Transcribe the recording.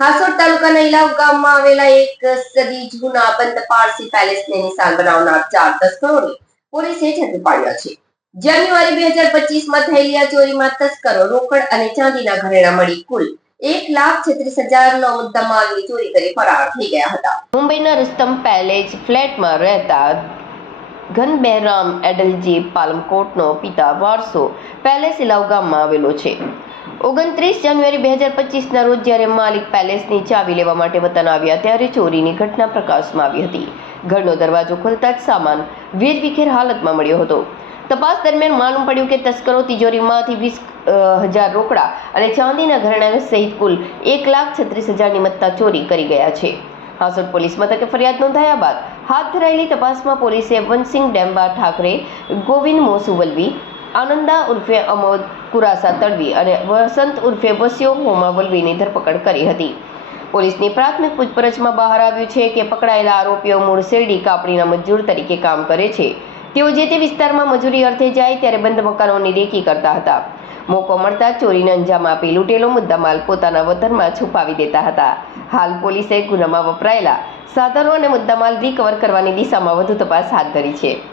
હાસોડ તાલુકાના ઇલાવ ગામમાં આવેલા એક સદી જૂના બંધ પારસી પેલેસને નિશાન બનાવનાર ચાર તસ્કરોને પોલીસે ઝડપી પાડ્યા છે. જાન્યુઆરી બે હજાર પચીસમાં થયેલી આ ચોરીમાં તસ્કરો રોકડ અને ચાંદીના ઘરેણા મળી કુલ એક લાખ છત્રીસ હજાર નો મુદ્દામાલની ચોરી કરી ફરાર થઈ ગયા હતા. મુંબઈના રુસ્તમ પેલેસ ફ્લેટમાં રહેતા ઘનબહેરામ એડલજી પાલમકોટનો પિતા વારસો પેલેસ ઇલાવ ગામમાં આવેલો છે. ઓગણત્રીસ જાન્યુઆરી બે હજાર પચીસના રોજ જ્યારે માલિક પેલેસની ચાવી લેવા માટે વતન આવ્યા ત્યારે ચોરીની ઘટના પ્રકાશમાં આવી હતી. ઘરનો દરવાજો ખોલતા જ સામાન વેરવિખેર હાલતમાં મળ્યો હતો. તપાસ દરમિયાન માલુમ પડ્યું કે તસ્કરો તિજોરીમાંથી વીસ હજાર રોકડા અને ચાંદીના ઘરેણા સહિત કુલ એક લાખ છત્રીસ હજારની મત્તા ચોરી કરી ગયા છે. હાસોટ પોલીસ મથકે ફરિયાદ નોંધાયા બાદ હાથ ધરાયેલી તપાસમાં પોલીસે વનસિંહ ડેમ્બા ઠાકરે, ગોવિંદ મોસુવલવી, આનંદા ઉર્ફે અમોદ કુરાસા તડવી અને વસંત ઉર્ફે વસ્યો હોમા વલવીની ધરપકડ કરી હતી. પોલીસની પ્રાથમિક પૂછપરછમાં બહાર આવ્યું છે કે પકડાયેલા આરોપીઓ મૂળ શેરડી કાપડીના મજૂર તરીકે કામ કરે છે. તેઓ જે તે વિસ્તારમાં મજૂરી અર્થે જાય ત્યારે બંધ મકાનોની રેકી કરતા હતા. મોકો મળતા ચોરીને અંજામ આપી લૂંટેલો મુદ્દામાલ પોતાના વતનમાં છુપાવી દેતા હતા. હાલ પોલીસે ગુનામાં વપરાયેલા, સાધનો અને મુદ્દામાલ રિકવર કરવાની દિશામાં વધુ તપાસ હાથ ધરી છે.